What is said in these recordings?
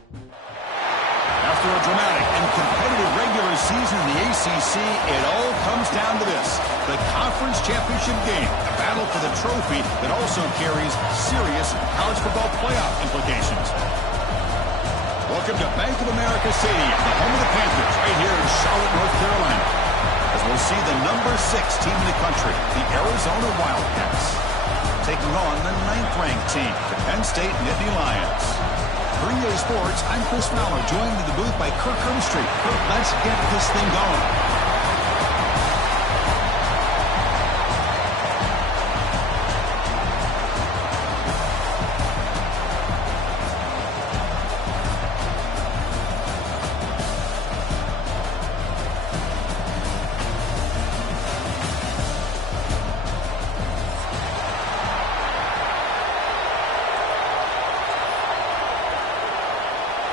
After a dramatic and competitive regular season in the ACC, it all comes down to this: the conference championship game, a battle for the trophy that also carries serious college football playoff implications. Welcome to Bank of America Stadium, the home of the Panthers, right here in Charlotte, North Carolina, as we'll see the number 6 team in the country, the Arizona Wildcats, taking on the 9th-ranked team, the Penn State Nittany Lions. For EA Sports, I'm Chris Fowler, joined in the booth by Kirk Herbstreit. Kirk, let's get this thing going.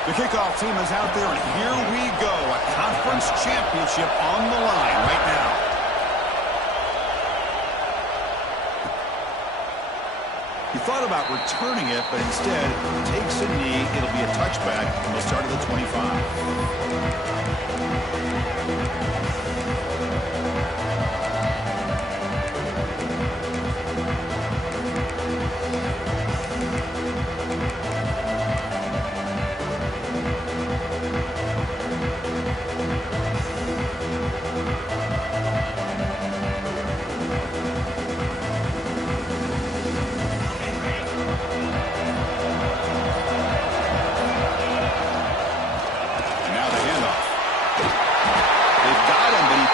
The kickoff team is out there, and here we go. A conference championship on the line right now. He thought about returning it, but instead takes a knee. It'll be a touchback, and we'll start at the 25.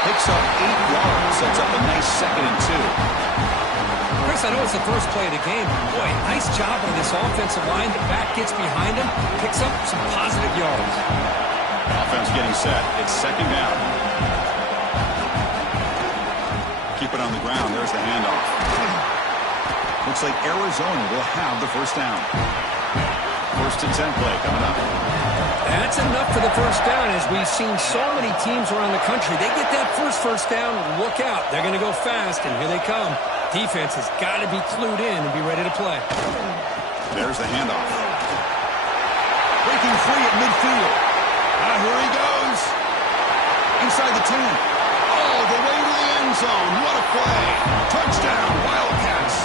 Picks up 8 yards, sets up a nice 2nd and 2. Chris, I know it's the first play of the game. Boy, nice job on this offensive line. The back gets behind him, picks up some positive yards. Offense getting set. It's 2nd down. Keep it on the ground. There's the handoff. Looks like Arizona will have the first down. 1st and 10 play coming up. That's enough for the first down. As we've seen so many teams around the country, they get that first down, look out. They're going to go fast, and here they come. Defense has got to be clued in and be ready to play. There's the handoff. Breaking free at midfield. Here he goes. Inside the 10. All the way to the end zone. What a play. Touchdown, Wildcats.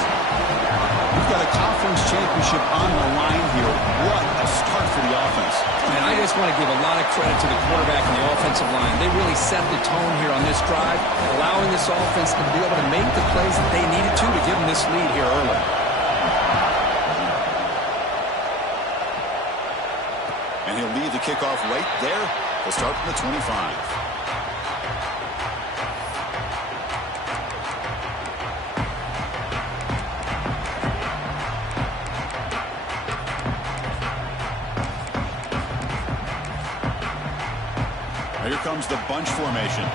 We've got a conference championship on the line here. What a start for the offense. And I just want to give a lot of credit to the quarterback and the offensive line. They really set the tone here on this drive, allowing this offense to be able to make the plays that they needed to give them this lead here early. And he'll leave the kickoff right there. We'll start from the 25. Here comes the bunch formation.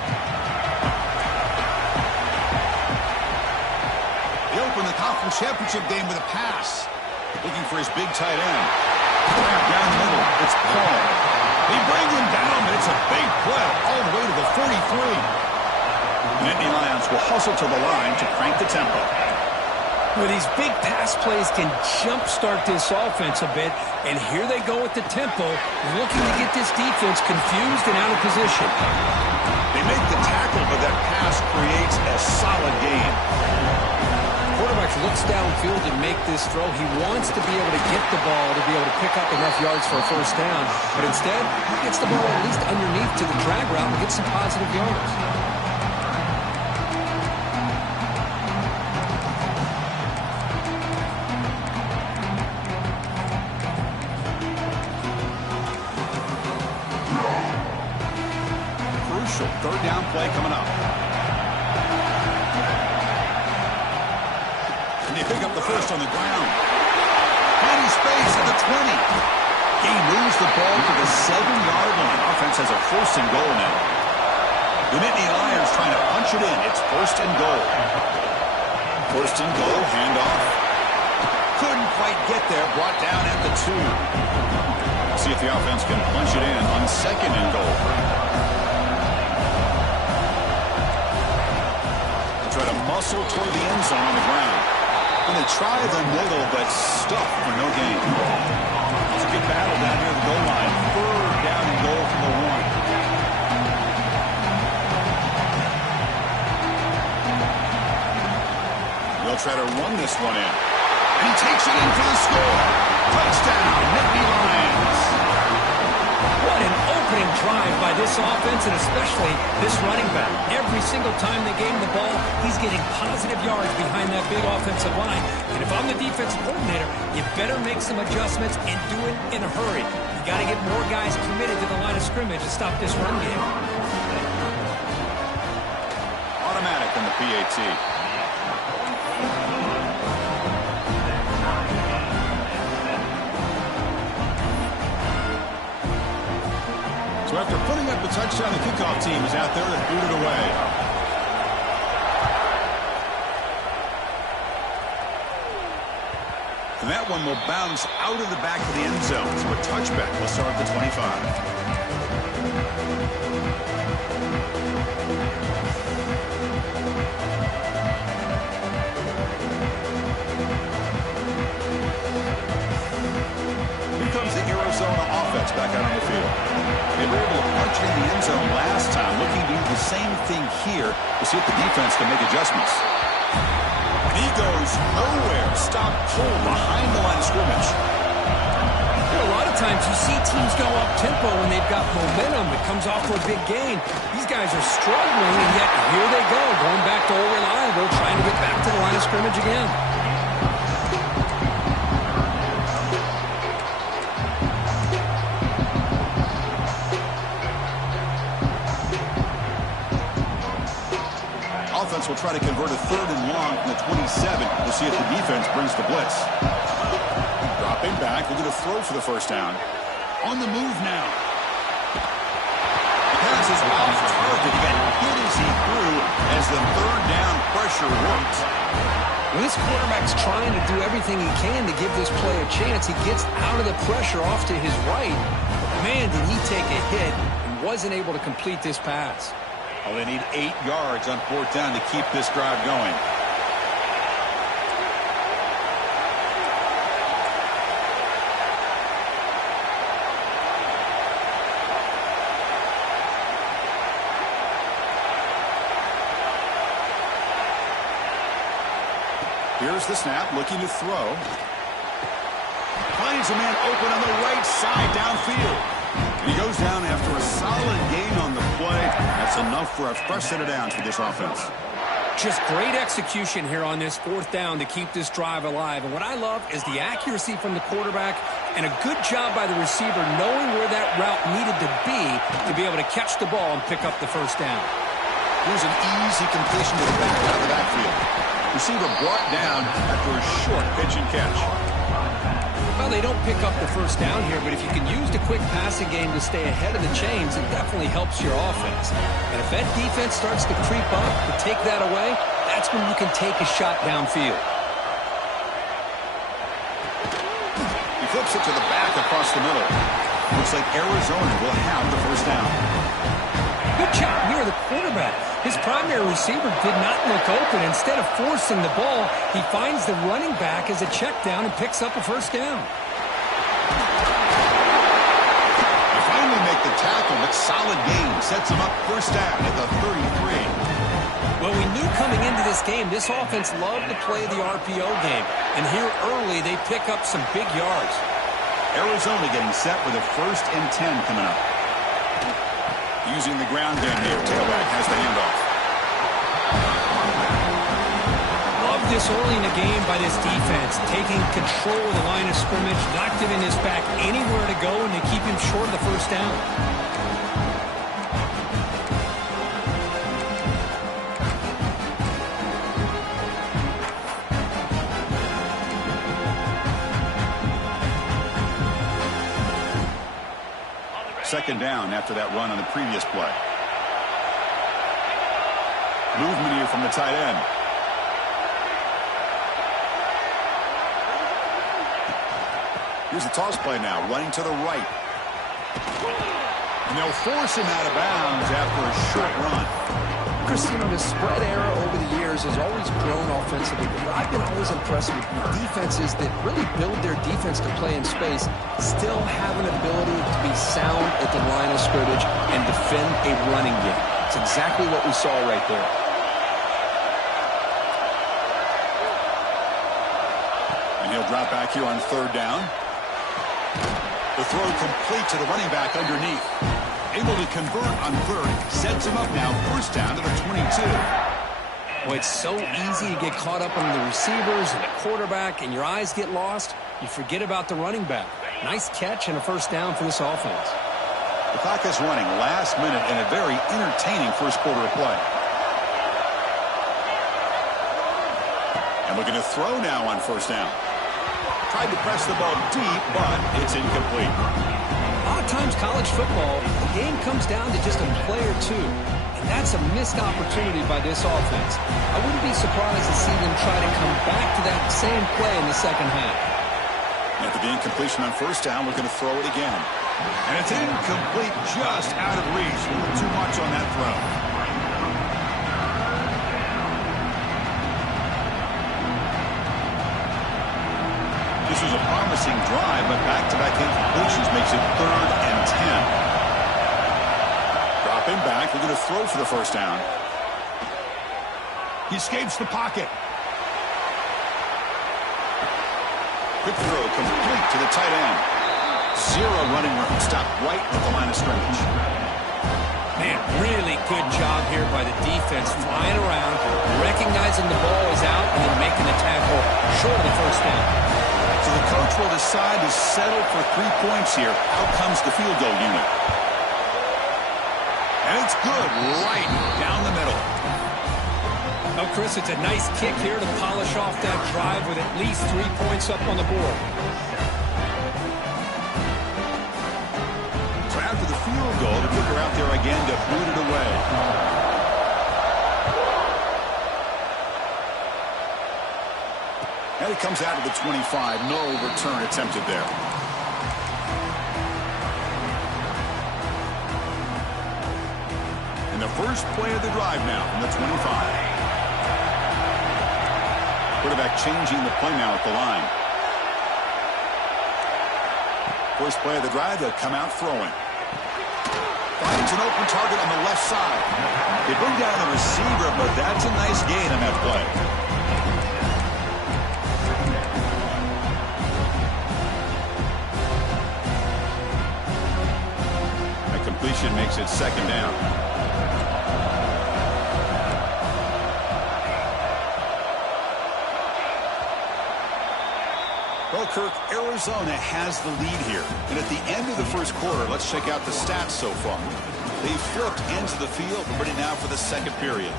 He opened the conference championship game with a pass. Looking for his big tight end. Down the middle, it's Paul. He brings him down, but it's a big play all the way to the 43. Nittany Lions will hustle to the line to crank the tempo. Well, these big pass plays can jumpstart this offense a bit, and here they go with the tempo, looking to get this defense confused and out of position. They make the tackle, but that pass creates a solid gain. Quarterback looks downfield to make this throw. He wants to be able to get the ball to be able to pick up enough yards for a first down, but instead, he gets the ball at least underneath to the drag route and gets some positive yards. Third down play coming up. And they pick up the first on the ground. Empty space at the 20. He moves the ball to the 7-yard line. Offense has a 1st and goal now. The Nittany Lions trying to punch it in. It's 1st and goal. 1st and goal, handoff. Couldn't quite get there. Brought down at the 2. See if the offense can punch it in on 2nd and goal. Try to muscle toward the end zone on the ground. And they try the middle, but stuffed for no gain. It's a good battle down here at the goal line. try to run this one in. And he takes it in for the score. Touchdown, Nittany Lions. What an opening drive by this offense, and especially this running back. Every single time they gave him the ball, he's getting positive yards behind that big offensive line. And if I'm the defensive coordinator, you better make some adjustments and do it in a hurry. You got to get more guys committed to the line of scrimmage to stop this run game. Automatic on the PAT. So after putting up the touchdown, the kickoff team is out there to boot it away. And that one will bounce out of the back of the end zone. So a touchback will start at the 25. Arizona offense back out on the field. They were able to punch it in the end zone last time, looking to do the same thing here to see if the defense can make adjustments. And he goes nowhere. Stop pull behind the line of scrimmage. A lot of times you see teams go up-tempo when they've got momentum. It comes off for a big gain. These guys are struggling, and yet here they go, going back to old reliable, trying to get back to the line of scrimmage again. Will try to convert a 3rd and long from the 27. We'll see if the defense brings the blitz. Dropping back, looking to throw for the first down. On the move now. The pass is off target. He got hit as he threw as the 3rd down pressure worked. When this quarterback's trying to do everything he can to give this play a chance, he gets out of the pressure off to his right. Man, did he take a hit and wasn't able to complete this pass. Oh, they need 8 yards on 4th down to keep this drive going. Here's the snap, looking to throw. Finds a man open on the right side downfield. And he goes down after a solid gain on the play. That's enough for a fresh set of downs for this offense. Just great execution here on this 4th down to keep this drive alive. And what I love is the accuracy from the quarterback and a good job by the receiver knowing where that route needed to be able to catch the ball and pick up the first down. Here's an easy completion to the back out of the backfield. Receiver brought down after a short pitch and catch. Well, they don't pick up the first down here, but if you can use the quick passing game to stay ahead of the chains, it definitely helps your offense. And if that defense starts to creep up to take that away, that's when you can take a shot downfield. He flips it to the back across the middle. Looks like Arizona will have the first down. Good job here, the quarterback. His primary receiver did not look open. Instead of forcing the ball, he finds the running back as a check down and picks up a first down. They finally make the tackle, but solid gain sets him up first down at the 33. Well, we knew coming into this game, this offense loved to play the RPO game. And here early, they pick up some big yards. Arizona getting set with a 1st and 10 coming up. Using the ground game here. Tailback has the handoff. Love this early in the game by this defense. Taking control of the line of scrimmage, not giving this back anywhere to go, and to keep him short of the first down. Second down after that run on the previous play. Movement here from the tight end. Here's the toss play now, running to the right. And they'll force him out of bounds after a short run. Christine, the spread era over the years has always grown offensively, but I've been always impressed with defenses that really build their defense to play in space, still have an ability to be sound at the line of scrimmage and defend a running game. It's exactly what we saw right there. They'll drop back here on third down. The throw complete to the running back underneath. Able to convert on third. Sets him up now. First down to the 22. Well, it's so easy to get caught up on the receivers and the quarterback, and your eyes get lost. You forget about the running back. Nice catch and a first down for this offense. The clock is running last minute in a very entertaining first quarter of play. And looking to throw now on first down. Tried to press the ball deep, but it's incomplete. A lot of times college football, the game comes down to just a play or two. And that's a missed opportunity by this offense. I wouldn't be surprised to see them try to come back to that same play in the second half. After the incompletion on first down, we're going to throw it again. And it's incomplete, just out of reach. A little too much on that throw. This was a promising drive, but back-to-back incompletions makes it 3rd and 10. Dropping back, we're going to throw for the first down. He escapes the pocket. Quick throw, complete to the tight end. Zero running room, stopped right at the line of scrimmage. Man, really good job here by the defense, flying around, recognizing the ball is out, and then making the tackle short of the first down. So the coach will decide to settle for 3 points here. Out comes the field goal unit. And it's good, right down the middle. Oh, Chris, it's a nice kick here to polish off that drive with at least 3 points up on the board. So after the field goal, the kicker out there again to boot it away. And it comes out of the 25. No return attempted there. And the first play of the drive now from the 25. Quarterback changing the play now at the line. First play of the drive, they'll come out throwing. Finds an open target on the left side. They bring down the receiver, but that's a nice gain on that play. That completion makes it second down. Well, Kirk, Arizona has the lead here. And at the end of the first quarter, let's check out the stats so far. They flipped into the field, ready now for the second period.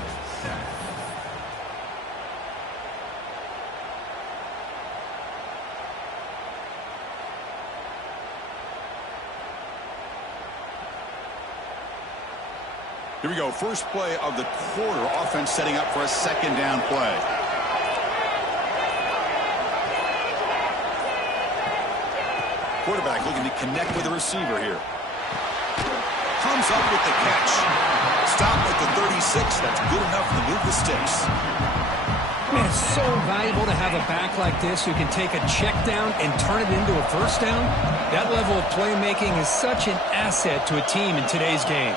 Here we go. First play of the quarter. Offense setting up for a second down play. Quarterback looking to connect with the receiver here. Comes up with the catch. Stop at the 36. That's good enough to move the sticks. Man, it's so valuable to have a back like this who can take a check down and turn it into a first down. That level of playmaking is such an asset to a team in today's game.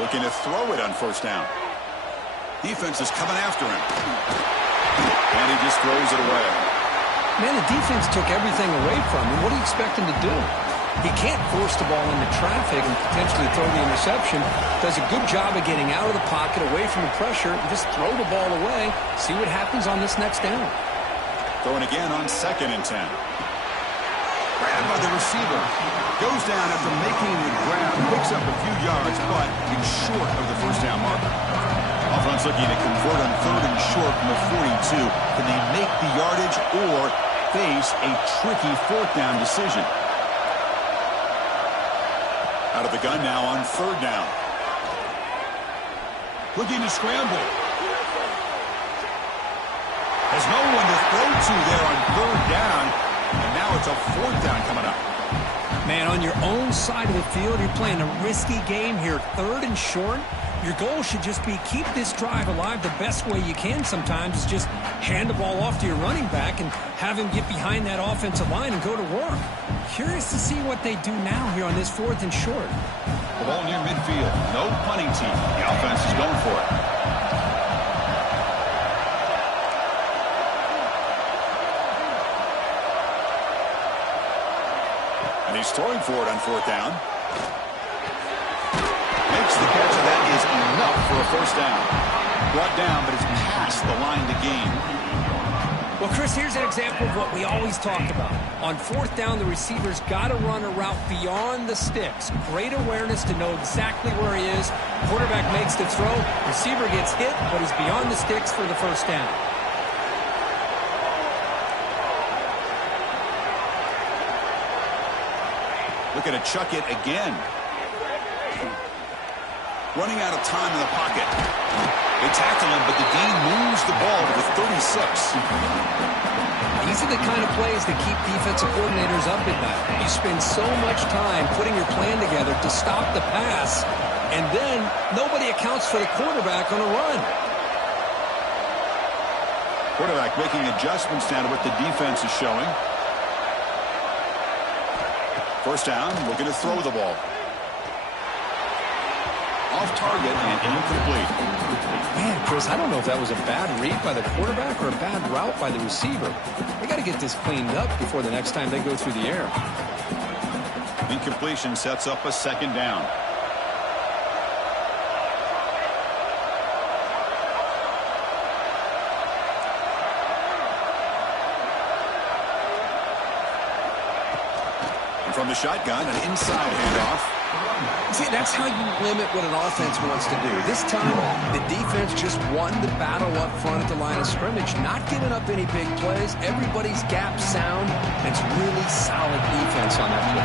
Looking to throw it on first down. Defense is coming after him. And he just throws it away. Man, the defense took everything away from him. What do you expect him to do? He can't force the ball into traffic and potentially throw the interception. Does a good job of getting out of the pocket, away from the pressure, and just throw the ball away. See what happens on this next down. Throwing again on 2nd and 10. Grabbed by the receiver. Goes down after making the grab. Picks up a few yards, but it's short of the first down marker. Offense looking to convert on 3rd and short from the 42. Can they make the yardage or face a tricky 4th down decision? Out of the gun now on 3rd down. Looking to scramble. Has no one to throw to there on 3rd down. And now it's a 4th down coming up. Man, on your own side of the field, you're playing a risky game here. 3rd and short. Your goal should just be keep this drive alive the best way you can sometimes. Is just hand the ball off to your running back and have him get behind that offensive line and go to work. Curious to see what they do now here on this 4th and short. The ball near midfield. No punting team. The offense is going for it. And he's throwing for it on fourth down. Makes the catch, and that is enough for a first down. Brought down, but it's past the line to gain. Well, Chris, here's an example of what we always talk about. On fourth down, the receiver's got to run a route beyond the sticks. Great awareness to know exactly where he is. Quarterback makes the throw. Receiver gets hit, but he's beyond the sticks for the first down. Looking to chuck it again. Running out of time in the pocket. They tackle him, but the gain moves the ball to the 36. These are the kind of plays that keep defensive coordinators up at night. You spend so much time putting your plan together to stop the pass, and then nobody accounts for the quarterback on a run. Quarterback making adjustments down to what the defense is showing. First down, looking to throw the ball. Off target and incomplete. Man, Chris, I don't know if that was a bad read by the quarterback or a bad route by the receiver. They got to get this cleaned up before the next time they go through the air. Incompletion sets up a second down. And from the shotgun, an inside handoff. See, that's how you limit what an offense wants to do. This time, the defense just won the battle up front at the line of scrimmage, not giving up any big plays. Everybody's gap sound, and it's really solid defense on that play.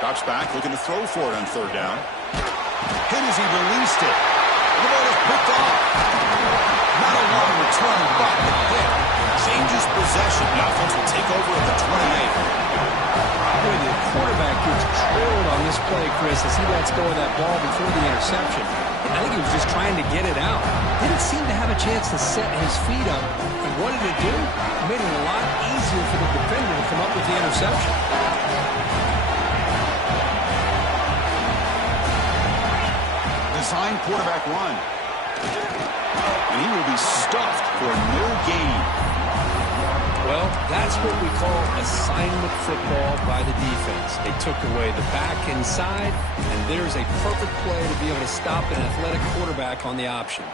Drops back, looking to throw for it on third down. Hit as he released it. The ball is picked off. Not a long return, but the hit changes possession. The offense will take over at the 28. Boy, the quarterback gets drilled on this play, Chris, as he lets go of that ball before the interception. I think he was just trying to get it out. Didn't seem to have a chance to set his feet up. And what did it do? It made it a lot easier for the defender to come up with the interception. Design quarterback run. And he will be stuffed for no gain. Well, that's what we call assignment football by the defense. They took away the back inside, and there's a perfect play to be able to stop an athletic quarterback on the option.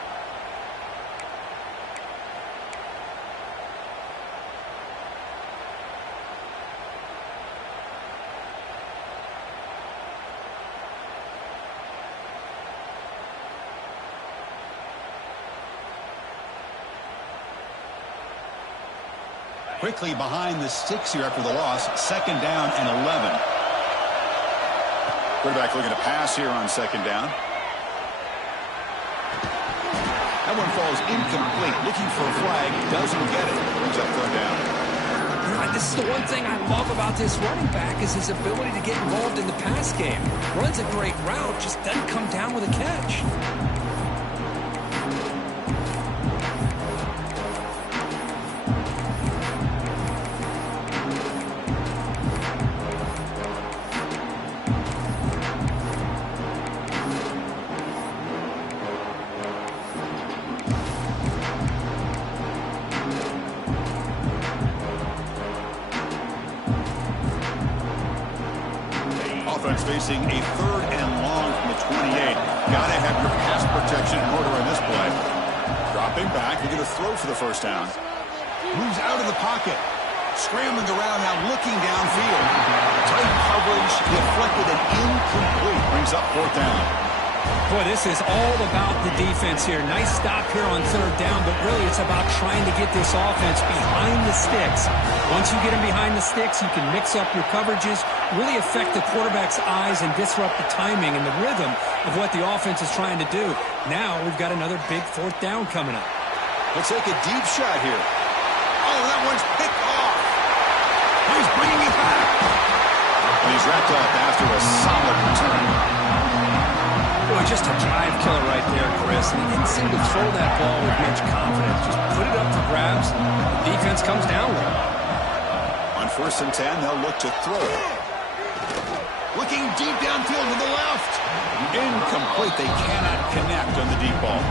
Quickly behind the sticks here after the loss. Second down and 11. Quarterback looking to pass here on second down. That one falls incomplete. Looking for a flag. Doesn't get it. Brings up third down. This is the one thing I love about this running back is his ability to get involved in the pass game. Runs a great route, just doesn't come down with a catch. Facing a third and long from the 28. Gotta have your pass protection in order in this play. Dropping back, we're going to throw for the first down. Moves out of the pocket. Scrambling around now, looking downfield. Tight coverage, deflected and incomplete. Brings up fourth down. Boy, this is all about the defense here. Nice stop here on third down, but really it's about trying to get this offense behind the sticks. Once you get them behind the sticks, you can mix up your coverages, really affect the quarterback's eyes and disrupt the timing and the rhythm of what the offense is trying to do. Now we've got another big fourth down coming up. Let's take a deep shot here. Oh, that one's picked off. He's bringing it back. And he's wrapped up after a solid return. Boy, Just a drive killer right there, Chris. And he didn't seem to throw that ball with much confidence. Just put it up for grabs. The defense comes down with it. On 1st and 10, they'll look to throw it. Looking deep downfield to the left. Incomplete. They cannot connect on the deep ball.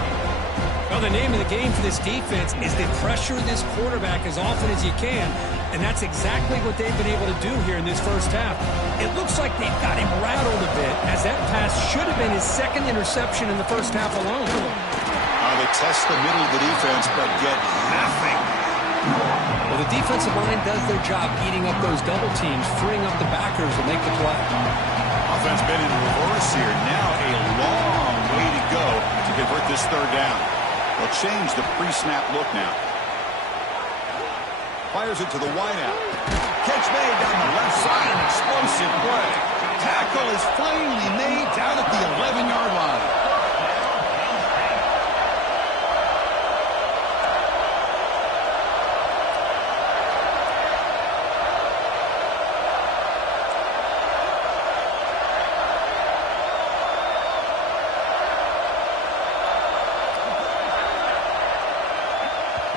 Well, the name of the game for this defense is to pressure this quarterback as often as you can, and that's exactly what they've been able to do here in this first half. It looks like they've got him rattled a bit, as that pass should have been his 2nd interception in the first half alone. They test the middle of the defense, but get nothing. Well, the defensive line does their job eating up those double teams, freeing up the backers to make the play. Offense been in reverse here. Now a long way to go to convert this 3rd down. They'll change the pre-snap look now. Fires it to the wideout. Catch made down the left side. An explosive play. Tackle is finally made down at the 11-yard line.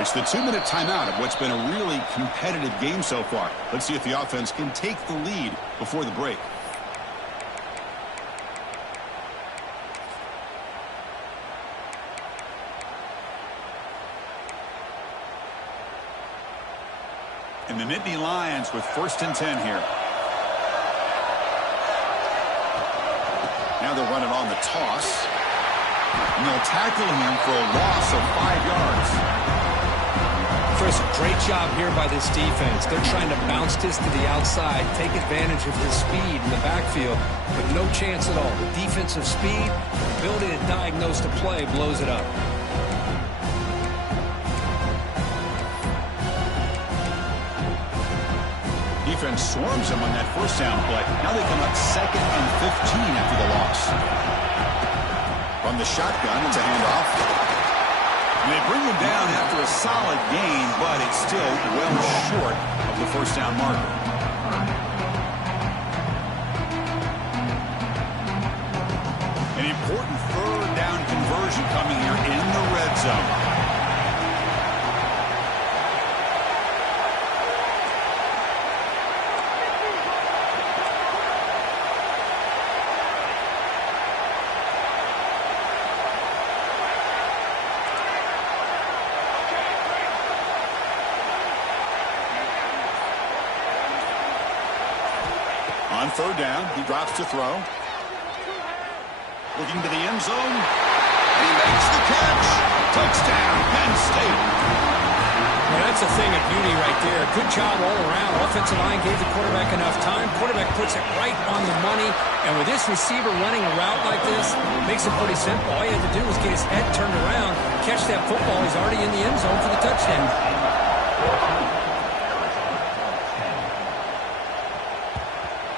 It's the 2-minute timeout of what's been a really competitive game so far. Let's see if the offense can take the lead before the break. And the Nittany Lions with 1st and 10 here. Now they're running on the toss. And they'll tackle him for a loss of 5 yards. Chris, great job here by this defense. They're trying to bounce this to the outside, take advantage of his speed in the backfield, but no chance at all. The defensive speed, the ability to diagnose the play blows it up. Defense swarms him on that 1st down play. Now they come up 2nd and 15 after the loss. From the shotgun, it's a handoff. And they bring him down after a solid gain, but it's still well short of the 1st down marker. An important 3rd down conversion coming here in the red zone. On 3rd down, he drops to throw. Looking to the end zone. And he makes the catch. Touchdown, Penn State. Well, that's a thing of beauty right there. Good job all around. Offensive line gave the quarterback enough time. Quarterback puts it right on the money. And with this receiver running a route like this, it makes it pretty simple. All you have to do is get his head turned around, catch that football. He's already in the end zone for the touchdown.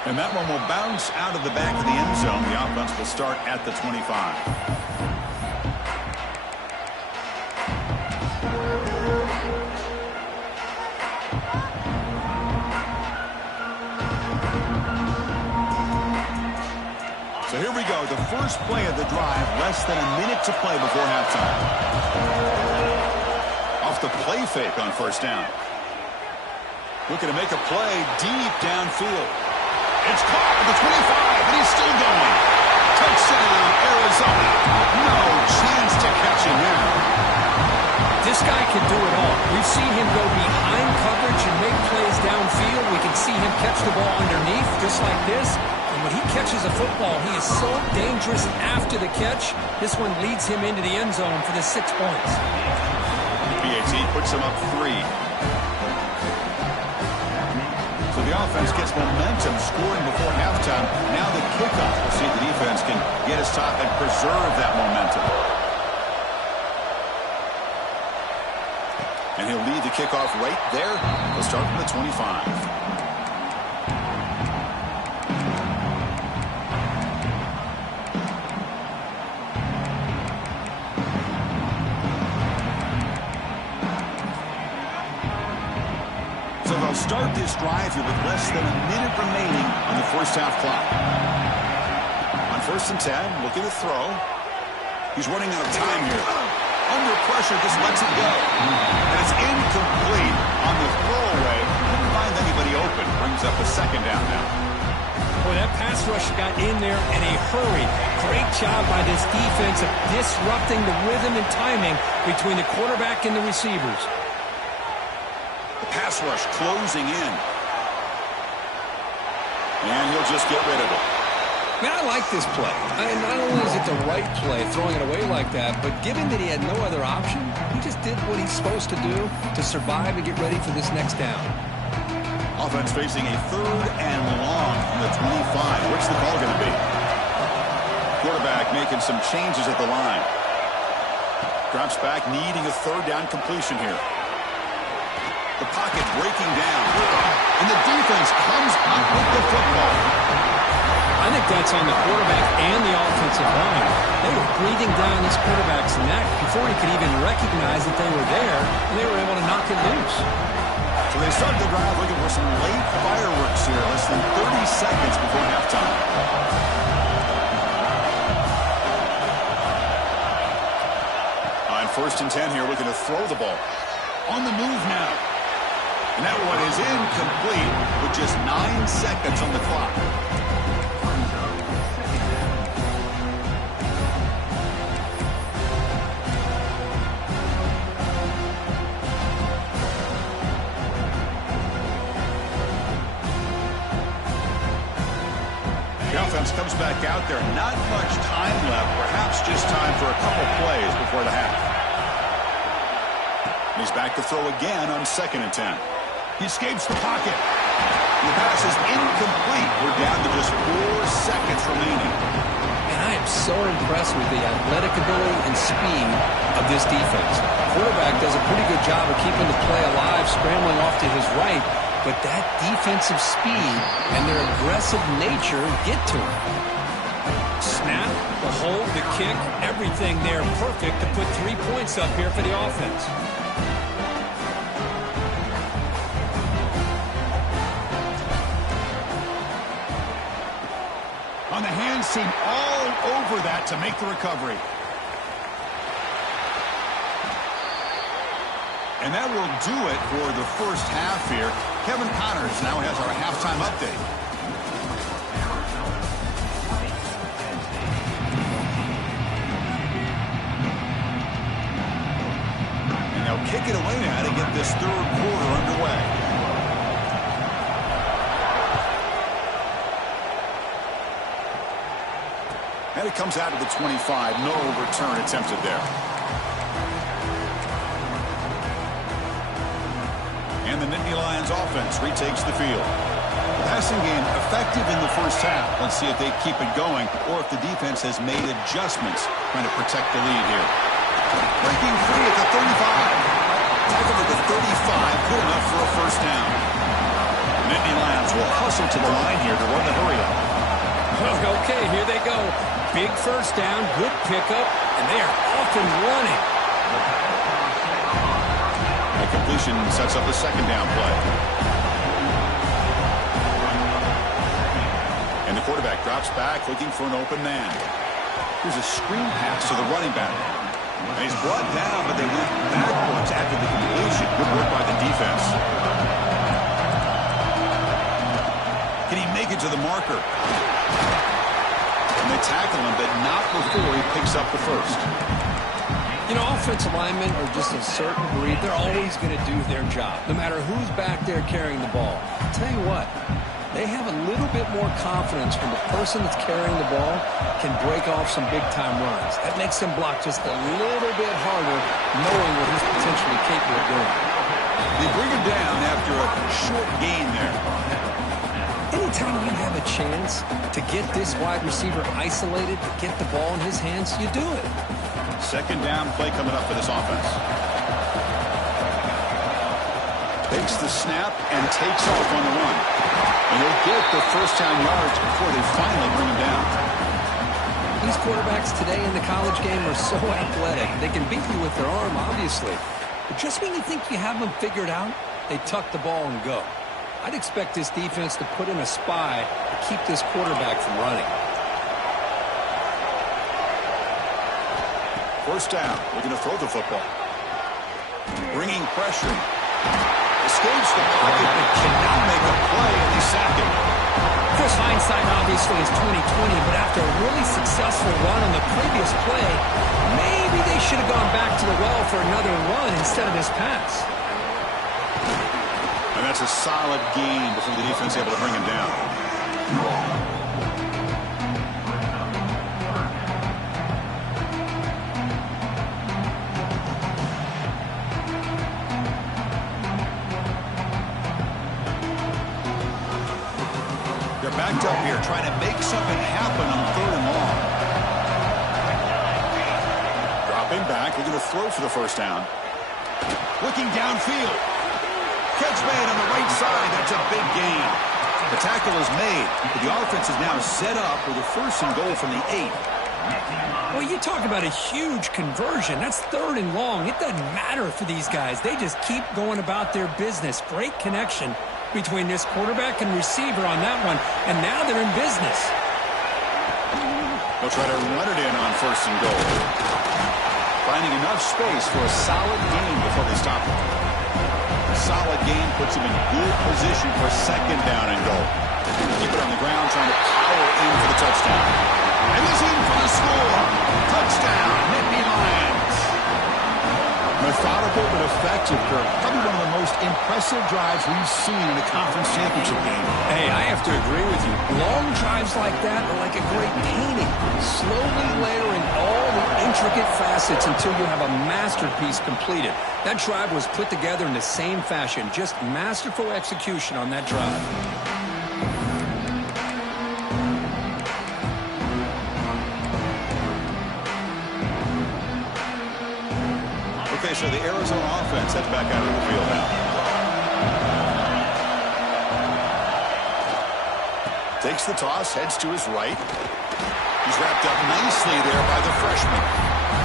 And that one will bounce out of the back of the end zone. The offense will start at the 25. So here we go. The first play of the drive, less than a minute to play before halftime. Off the play fake on 1st down. Looking to make a play deep downfield. It's caught at the 25, and he's still going. Touchdown, Arizona. No chance to catch him there. This guy can do it all. We've seen him go behind coverage and make plays downfield. We can see him catch the ball underneath, just like this. And when he catches a football, he is so dangerous after the catch. This one leads him into the end zone for the 6 points. BAT puts him up 3. So the offense gets momentum scoring before halftime. Now the kickoff. We'll see if the defense can get his top and preserve that momentum. And he'll lead the kickoff right there. He'll start from the 25. So they'll start this drive here with less than a minute remaining on the first half clock. On 1st and 10, looking to throw. He's running out of time here. Under pressure, just lets it go. And it's incomplete on the throwaway. Couldn't find anybody open. Brings up a 2nd down now. Boy, that pass rush got in there in a hurry. Great job by this defense of disrupting the rhythm and timing between the quarterback and the receivers. The pass rush closing in. And he'll just get rid of it. Man, I like this play. Not only is it the right play, throwing it away like that, but given that he had no other option, he just did what he's supposed to do to survive and get ready for this next down. Offense facing a 3rd and long from the 25. What's the call going to be? Quarterback making some changes at the line. Drops back, needing a 3rd down completion here. The pocket breaking down. And the defense comes up with the football. I think that's on the quarterback and the offensive line. They were breathing down this quarterback's neck before he could even recognize that they were there, and they were able to knock it loose. So they started the drive looking for some late fireworks here, less than 30 seconds before halftime. On 1st and 10 here, looking to throw the ball. On the move now. And that one is incomplete with just 9 seconds on the clock. Offense comes back out there. Not much time left. Perhaps just time for a couple plays before the half. He's back to throw again on 2nd and 10. He escapes the pocket. The pass is incomplete. We're down to just 4 seconds remaining. And I am so impressed with the athletic ability and speed of this defense. The quarterback does a pretty good job of keeping the play alive, scrambling off to his right. But that defensive speed and their aggressive nature get to him. Snap, the hold, the kick, everything there perfect to put 3 points up here for the offense. On the hands team all over that to make the recovery. And that will do it for the 1st half here. Kevin Connors now has our halftime update. And they'll kick it away now to get this 3rd quarter underway. And it comes out of the 25. No return attempted there. And the Nittany Lions offense retakes the field. The passing game effective in the 1st half. Let's see if they keep it going or if the defense has made adjustments trying to protect the lead here. Breaking free at the 35. Tackle at the 35. Good enough for a 1st down. Nittany Lions will hustle to the line here to run the hurry up. Okay, here they go. Big 1st down, good pickup, and they are off and running. Completion sets up the 2nd down play. And the quarterback drops back looking for an open man. Here's a screen pass to the running back. And he's brought down, but they went backwards after the completion. Good work by the defense. Can he make it to the marker? And they tackle him, but not before he picks up the 1st. You know, offensive linemen are just a certain breed. They're always going to do their job, no matter who's back there carrying the ball. I'll tell you what, they have a little bit more confidence when the person that's carrying the ball can break off some big-time runs. That makes them block just a little bit harder, knowing what he's potentially capable of doing. They bring him down after a short gain there. Anytime you have a chance to get this wide receiver isolated, to get the ball in his hands, you do it. 2nd down play coming up for this offense. Takes the snap and takes off on the run. And he'll get the 1st down yards before they finally bring him down. These quarterbacks today in the college game are so athletic. They can beat you with their arm, obviously. But just when you think you have them figured out, they tuck the ball and go. I'd expect this defense to put in a spy to keep this quarterback from running. First down, looking to throw the football. Bringing pressure. Escapes the pocket, but cannot make a play, and they sack him. Of course, hindsight obviously is 20/20, but after a really successful run on the previous play, maybe they should have gone back to the well for another run instead of this pass. And that's a solid gain before the defense able to bring him down. They're backed up here, trying to make something happen on 3rd and long. Dropping back, looking to throw for the first down. Looking downfield. Catch made on the right side. That's a big gain. The tackle is made, but the offense is now set up with a 1st and goal from the 8. Well, you talk about a huge conversion. That's 3rd and long. It doesn't matter for these guys. They just keep going about their business. Great connection between this quarterback and receiver on that one, and now they're in business. They'll try to run it in on 1st and goal. Finding enough space for a solid gain before they stop it. A solid gain puts him in good position for 2nd down and goal. Keep it on the ground, trying to power in for the touchdown. And this in for the score. Touchdown, Nittany Lions. Methodical but effective, Kirk. Probably one of the most impressive drives we've seen in a conference championship game. Hey, I have to agree with you. Long drives like that are like a great painting. Slowly layering all the intricate facets until you have a masterpiece completed. That drive was put together in the same fashion. Just masterful execution on that drive. Okay, so the Arizona offense heads back out of the field now. Takes the toss, heads to his right. He's wrapped up nicely there by the freshman.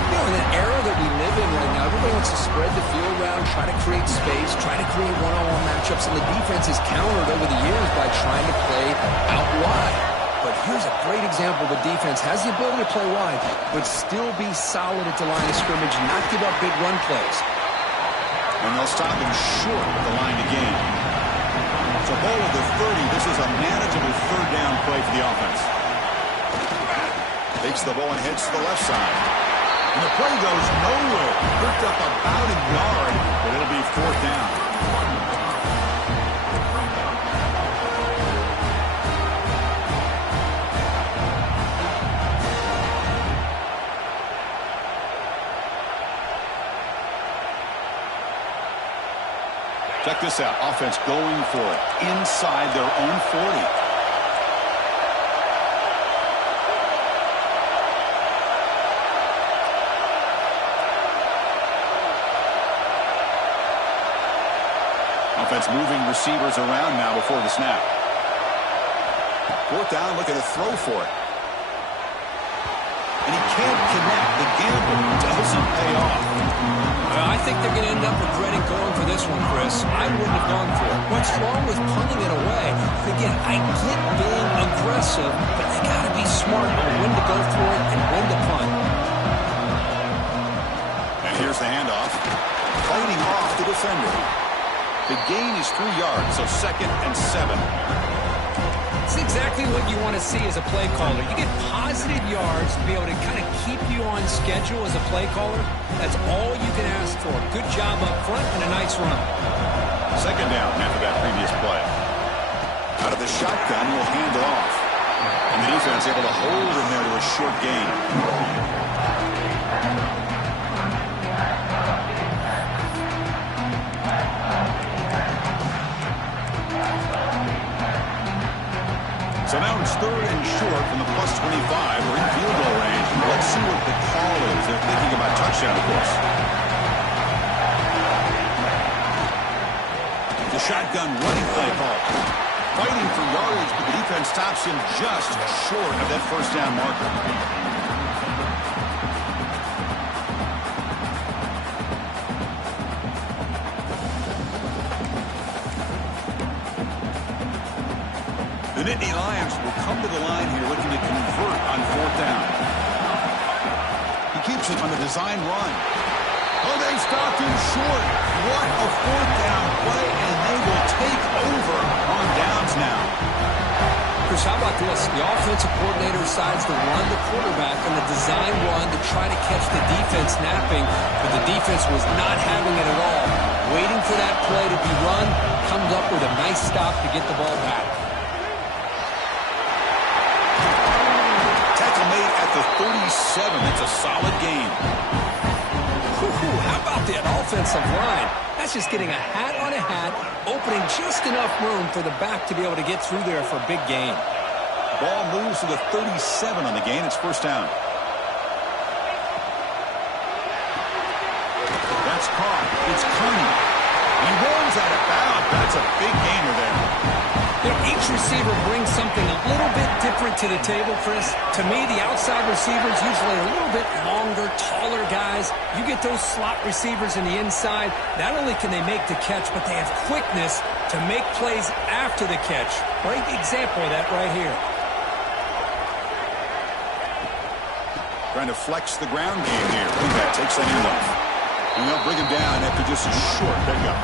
You know, in the era that we live in right now, everybody wants to spread the field around, try to create space, try to create one-on-one matchups, and the defense is countered over the years by trying to play out wide. But here's a great example. The defense has the ability to play wide, but still be solid at the line of scrimmage, not give up big run plays. And they'll stop him short of the line to gain. So ball at the 30. This is a manageable 3rd down play for the offense. Takes the ball and heads to the left side. And the play goes nowhere. Picked up about a yard, but it'll be 4th down. Check this out. Offense going for it inside their own 40. Offense moving receivers around now before the snap. 4th down, looking to throw for it. And he can't connect. The gamble doesn't pay off. I think they're going to end up regretting going for this one, Chris. I wouldn't have gone for it. What's wrong with punting it away? Again, I get being aggressive, but you got to be smart on when to go for it and when to punt. And here's the handoff. Fighting off the defender. The gain is 3 yards, so 2nd and 7. It's exactly what you want to see as a play caller. You get positive yards to be able to kind of keep you on schedule as a play caller. That's all you can ask for. Good job up front and a nice run. 2nd down after that previous play. Out of the shotgun, he'll hand it off. And the defense able to hold him there to a short gain. So now it's 3rd and short from the +25. We're in field goal range. Let's see what the call is. They're thinking about touchdown, of course. The shotgun running play call. Fighting for yardage, but the defense stops him just short of that 1st down marker. The Nittany Lions will come to the line here looking to convert on 4th down. He keeps option on the design run. Oh, they stopped him short. What a fourth down play, and they will take over on downs now. Chris, how about this? The offensive coordinator decides to run the quarterback on the design run to try to catch the defense napping, but the defense was not having it at all. Waiting for that play to be run, comes up with a nice stop to get the ball back. Tackle made at the 37. That's a solid gain. How about that offensive line? That's just getting a hat on a hat, opening just enough room for the back to be able to get through there for a big gain. Ball moves to the 37 on the gain. It's first down. That's caught. It's Kearney. He rolls out of bounds, but it's a big gainer there. You know, each receiver brings something a little bit different to the table, Chris. To me, the outside receivers usually a little bit longer, taller guys. You get those slot receivers in the inside, not only can they make the catch, but they have quickness to make plays after the catch. Great example of that right here. Trying to flex the ground game here. That takes that end off. And they'll bring him down after just a short pickup.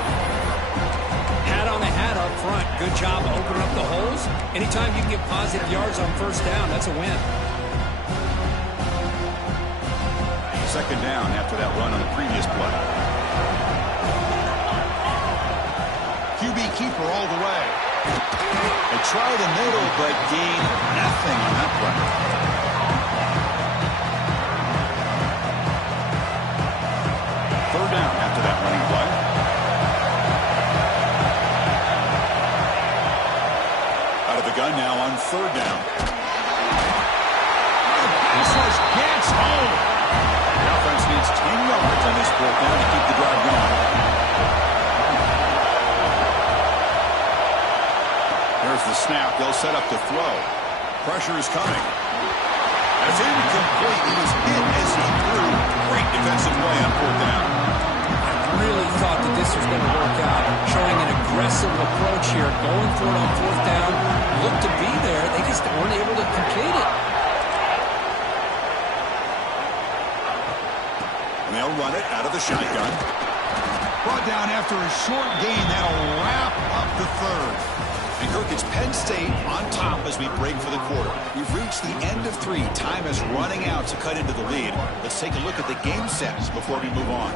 Hat on a hat up front. Good job opening up the holes. Anytime you can get positive yards on first down, that's a win. Second down after that run on the previous play. QB keeper all the way. They try the middle, but gain nothing on that play. Third down after that running play. Out of the gun now on third down. This one gets home. The offense needs 10 yards on this fourth down to keep the drive going. There's the snap. They'll set up to throw. Pressure is coming. That's incomplete. He was hit as he threw. Great defensive play on fourth down. Really thought that this was going to work out. Showing an aggressive approach here. Going for it on fourth down. Looked to be there. They just weren't able to complete it. And they'll run it out of the shotgun. Brought down after a short gain. That'll wrap up the third. And Kirk, it's Penn State on top as we break for the quarter. We've reached the end of three. Time is running out to cut into the lead. Let's take a look at the game sets before we move on.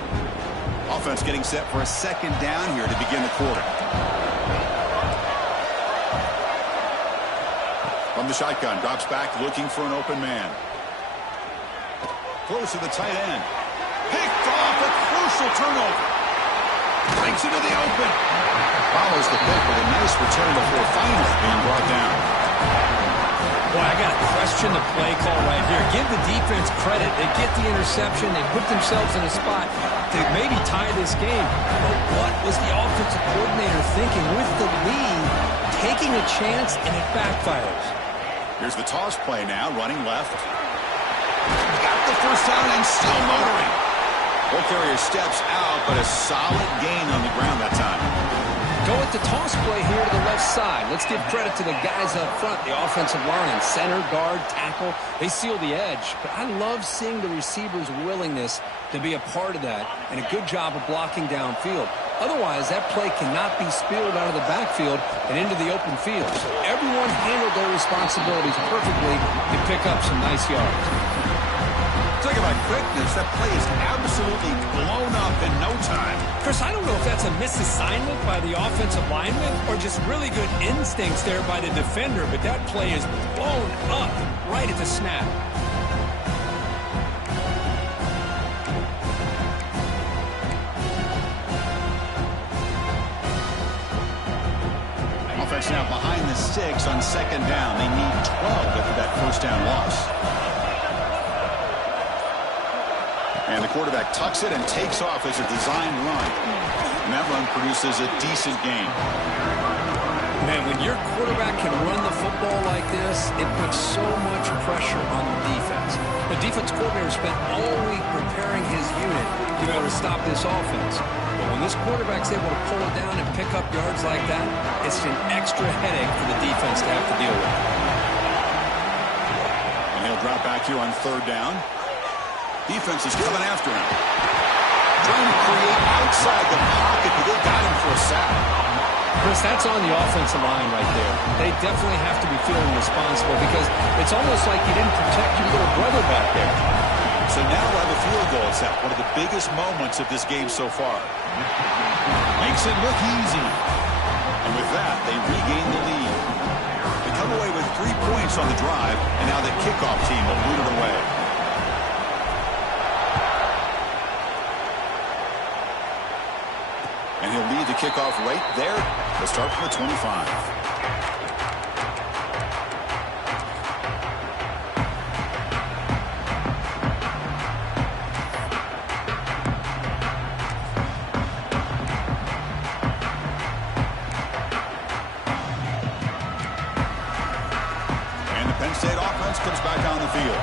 Offense getting set for a second down here to begin the quarter. From the shotgun, drops back looking for an open man. Close to the tight end. Picked off, a crucial turnover. Breaks into the open. Follows the pick with a nice return before finally being brought down. Boy, I got to question the play call right here. Give the defense credit. They get the interception. They put themselves in a spot to maybe tie this game. But what was the offensive coordinator thinking with the lead, taking a chance, and it backfires? Here's the toss play now, running left. Got the first down and still motoring. Ball carrier steps out, but a solid gain on the ground that time. Go with the toss play here to the left side. Let's give credit to the guys up front, the offensive line, center, guard, tackle. They seal the edge. But I love seeing the receivers' willingness to be a part of that and a good job of blocking downfield. Otherwise, that play cannot be spilled out of the backfield and into the open field. So everyone handled their responsibilities perfectly to pick up some nice yards. Talking about quickness, that play is absolutely blown up in no time. Chris, I don't know if that's a misassignment by the offensive lineman or just really good instincts there by the defender, but that play is blown up right at the snap. Offense now behind the 6 on second down. They need 12 after that first down loss. And the quarterback tucks it and takes off as a design run. And that run produces a decent gain. Man, when your quarterback can run the football like this, it puts so much pressure on the defense. The defense coordinator spent all week preparing his unit to be able to stop this offense. But when this quarterback's able to pull it down and pick up yards like that, it's an extra headache for the defense to have to deal with. And he'll drop back here on third down. Defense is coming after him. Trying to create outside the pocket, but they got him for a sack. Chris, that's on the offensive line right there. They definitely have to be feeling responsible because it's almost like you didn't protect your little brother back there. So now we'll have a field goal attempt, one of the biggest moments of this game so far. Makes it look easy. And with that, they regain the lead. They come away with 3 points on the drive, and now the kickoff team will boot it away. And he'll lead the kickoff right there. They'll start from the 25. Comes back on the field.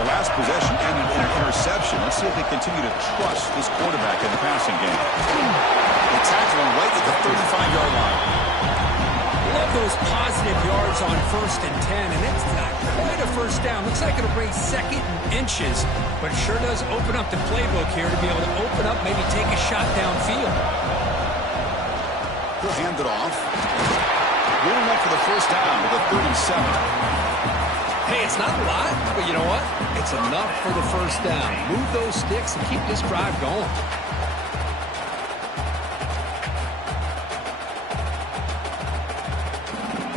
The last possession ended in an interception. Let's see if they continue to trust this quarterback in the passing game. They tackle him right at the 35-yard line. Love those positive yards on 1st and 10, and it's not quite a first down. Looks like it'll bring 2nd and inches, but it sure does open up the playbook here to be able to open up, maybe take a shot downfield. He'll hand it off. Moving up for the first down with a 37. Hey, it's not a lot, but you know what? It's enough for the first down. Move those sticks and keep this drive going.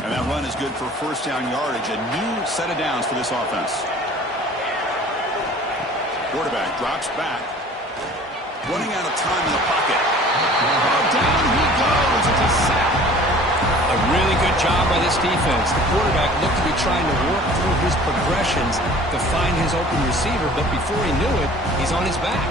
And that run is good for first down yardage. A new set of downs for this offense. Quarterback drops back. Running out of time in the pocket. Down he goes. It's a sack. A really good job by this defense. The quarterback looked to be trying to work through his progressions to find his open receiver, but before he knew it, he's on his back.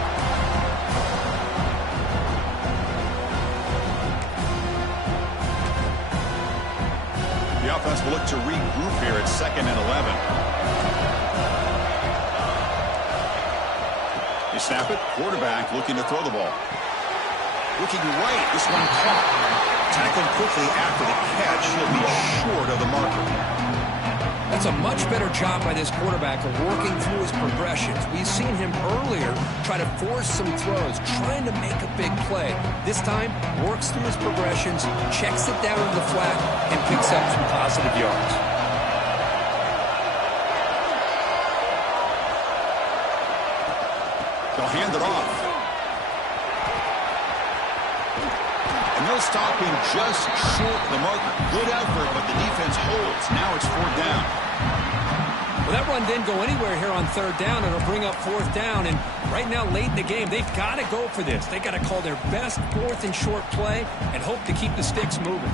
The offense will look to regroup here at 2nd and 11. You snap it. Quarterback looking to throw the ball. Looking right. This one caught. Tackled quickly after the catch. He'll be short of the marker. That's a much better job by this quarterback of working through his progressions. We've seen him earlier try to force some throws, trying to make a big play. This time, works through his progressions, checks it down in the flat, and picks up some positive yards. They'll hand it off. And they'll stop him just short of the marker. Good effort, but the defense holds. Now it's 4th down. Well, that run didn't go anywhere here on 3rd down. It'll bring up 4th down. And right now, late in the game, they've got to go for this. They've got to call their best 4th and short play and hope to keep the sticks moving.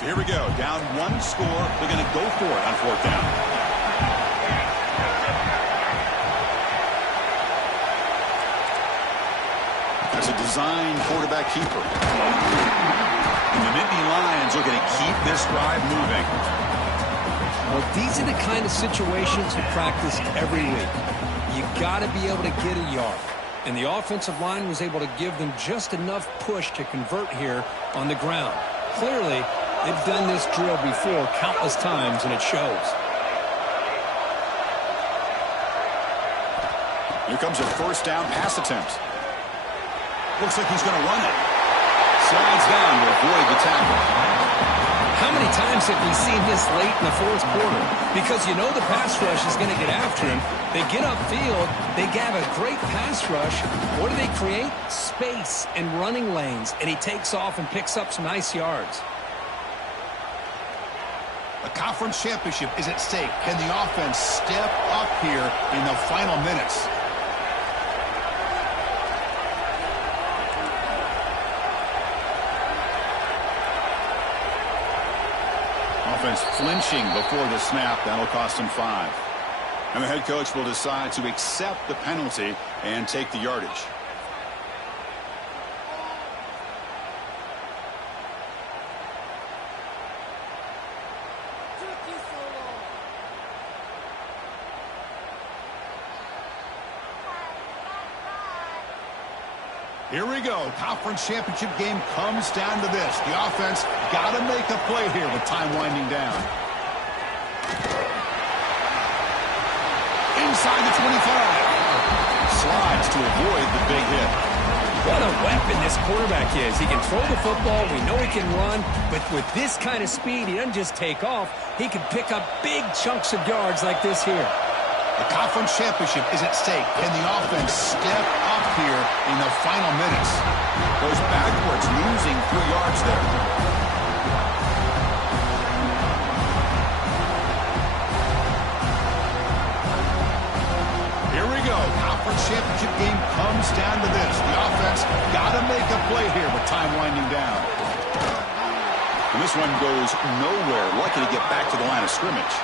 So here we go. Down 1 score. They're going to go for it on 4th down. As a design quarterback keeper. And the Nittany Lions are going to keep this drive moving. Well, these are the kind of situations you practice every week. You got to be able to get a yard. And the offensive line was able to give them just enough push to convert here on the ground. Clearly, they've done this drill before countless times, and it shows. Here comes a first down pass attempt. Looks like he's going to run it. Slides down to avoid the tackle. How many times have we seen this late in the 4th quarter? Because you know the pass rush is going to get after him. They get upfield. They have a great pass rush. What do they create? Space and running lanes. And he takes off and picks up some nice yards. A conference championship is at stake. Can the offense step up here in the final minutes? Offense flinching before the snap. That'll cost him 5. And the head coach will decide to accept the penalty and take the yardage. Here we go. Conference championship game comes down to this. The offense got to make a play here with time winding down. inside the 25. Slides to avoid the big hit. What a weapon this quarterback is. He can throw the football. We know he can run. But with this kind of speed, he doesn't just take off. He can pick up big chunks of yards like this here. The conference championship is at stake. Can the offense step up here in the final minutes? Goes backwards, losing 3 yards there. Here we go. Conference championship game comes down to this. The offense got to make a play here with time winding down. And this one goes nowhere. Lucky to get back to the line of scrimmage.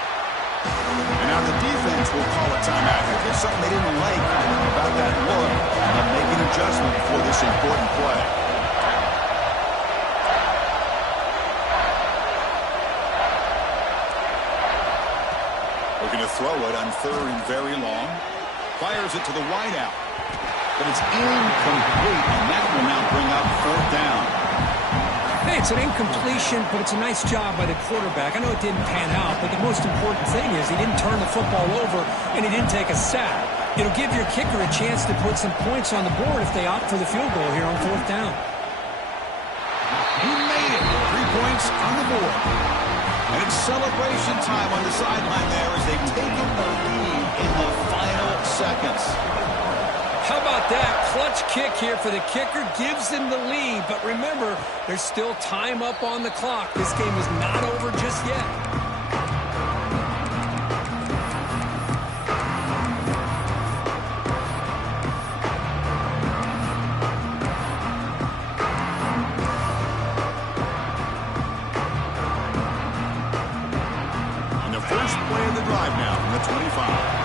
And now the defense will call a timeout. If there's something they didn't like about that look, they'll make an adjustment for this important play. Looking to throw it on 3rd and very long. Fires it to the wideout. But it's incomplete, and that will now bring up 4th down. Hey, it's an incompletion, but it's a nice job by the quarterback. I know it didn't pan out, but the most important thing is he didn't turn the football over and he didn't take a sack. It'll give your kicker a chance to put some points on the board if they opt for the field goal here on 4th down. He made it. 3 points on the board. And it's celebration time on the sideline there as they've taken the lead in the final seconds. How about that? Clutch kick here for the kicker. Gives them the lead. But remember, there's still time up on the clock. This game is not over just yet. On the first play of the drive now from the 25.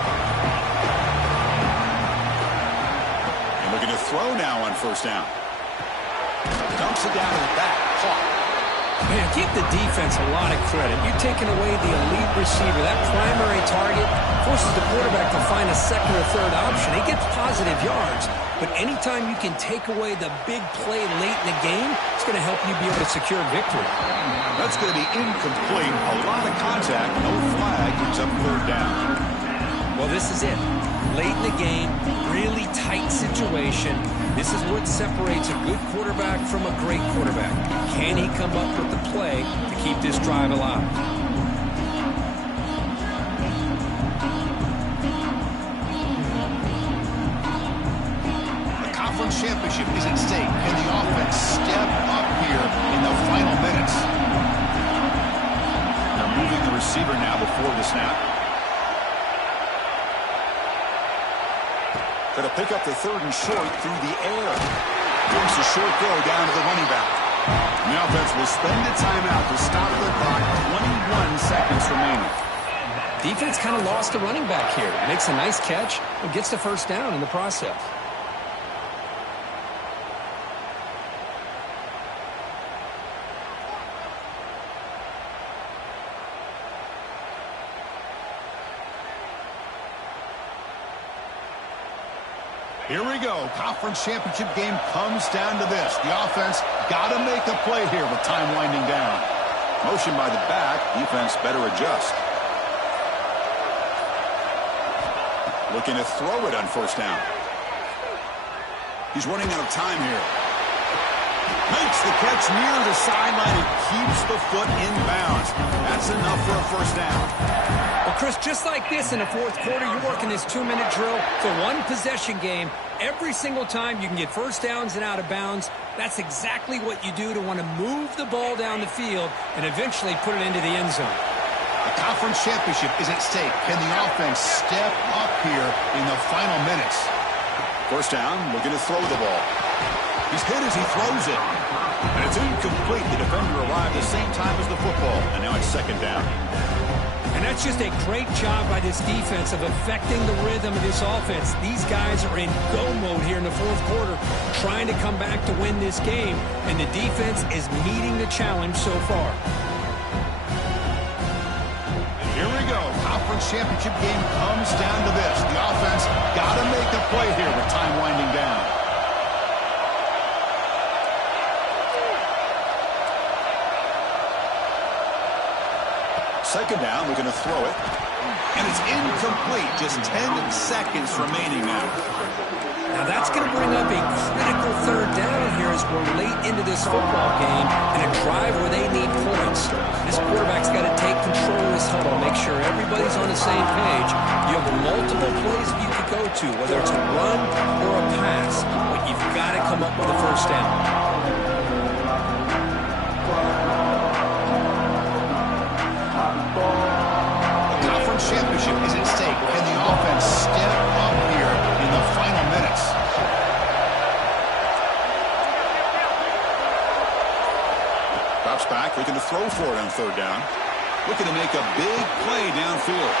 Looking to throw now on 1st down. Dumps it down to the back. Caught. Man, give the defense a lot of credit. You're taking away the elite receiver. That primary target forces the quarterback to find a 2nd or 3rd option. He gets positive yards. But anytime you can take away the big play late in the game, it's going to help you be able to secure victory. That's going to be incomplete. A lot of contact. No flag. Brings up 3rd down. Well, this is it. Late in the game, really tight situation. This is what separates a good quarterback from a great quarterback. Can he come up with the play to keep this drive alive? The conference championship is at stake. Can the offense step up here in the final minutes? They're moving the receiver now before the snap. Going to pick up the 3rd and short through the air. Brings a short throw down to the running back. And the offense will spend the timeout to stop the clock. 21 seconds remaining. Defense kind of lost the running back here. Makes a nice catch and gets the 1st down in the process. Here we go. Conference championship game comes down to this. The offense got to make a play here with time winding down. Motion by the back. Defense better adjust. Looking to throw it on 1st down. He's running out of time here. Makes the catch near the sideline and keeps the foot in bounds. That's enough for a 1st down. Well, Chris, just like this in the 4th quarter, you're working this 2-minute drill. It's a one-possession game. Every single time you can get 1st downs and out of bounds. That's exactly what you do to want to move the ball down the field and eventually put it into the end zone. The conference championship is at stake. Can the offense step up here in the final minutes? 1st down, looking to throw the ball. He's hit as he throws it. And it's incomplete. The defender arrived the same time as the football. And now it's 2nd down. And that's just a great job by this defense of affecting the rhythm of this offense. These guys are in go mode here in the 4th quarter, trying to come back to win this game. And the defense is meeting the challenge so far. Here we go. Conference championship game comes down to this. The offense got to make a play here with time winding down. Second down, looking to throw it. And it's incomplete. Just 10 seconds remaining now. Now that's going to bring up a critical third down here as we're late into this football game and a drive where they need points. This quarterback's got to take control of this huddle, make sure everybody's on the same page. You have multiple plays that you could go to, whether it's a run or a pass, but you've got to come up with a first down. Championship is at stake. Can the offense step up here in the final minutes? Drops back, looking to throw for it on third down. Looking to make a big play downfield.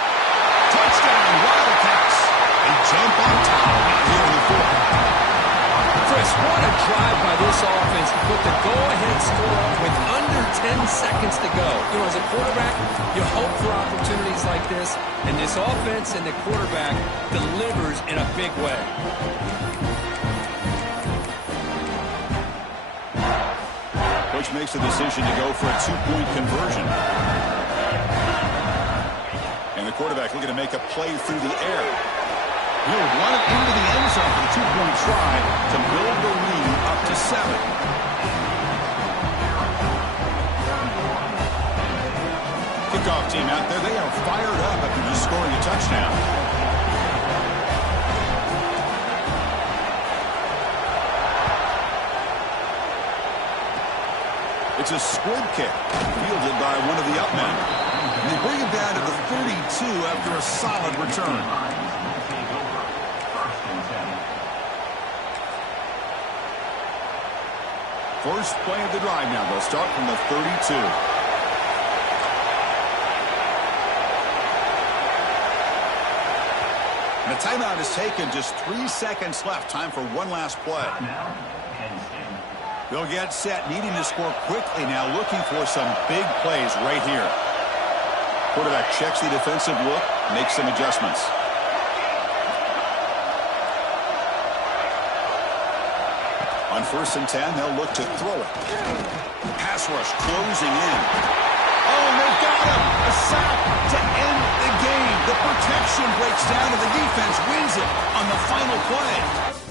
Touchdown, Wildcats. They jump on top here in the fourth. Chris, what a drive by this offense to put the go-ahead score up with under 10 seconds to go. You know, as a quarterback, you hope for opportunities like this, and this offense and the quarterback delivers in a big way. Coach makes the decision to go for a two-point conversion. And the quarterback looking to make a play through the air. He'll run it into the end zone for the two-point try to build the lead up to 7. Kickoff team out there. They are fired up after just scoring a touchdown. It's a squib kick fielded by one of the up men. And they bring him down to the 32 after a solid return. First play of the drive now. They'll start from the 32. And the timeout is taken. Just 3 seconds left. Time for one last play. They'll get set, needing to score quickly now, looking for some big plays right here. Quarterback checks the defensive look, makes some adjustments. On 1st and 10, they'll look to throw it. Pass rush closing in. Oh, and they've got him. A sack to end the game. The protection breaks down and the defense wins it on the final play.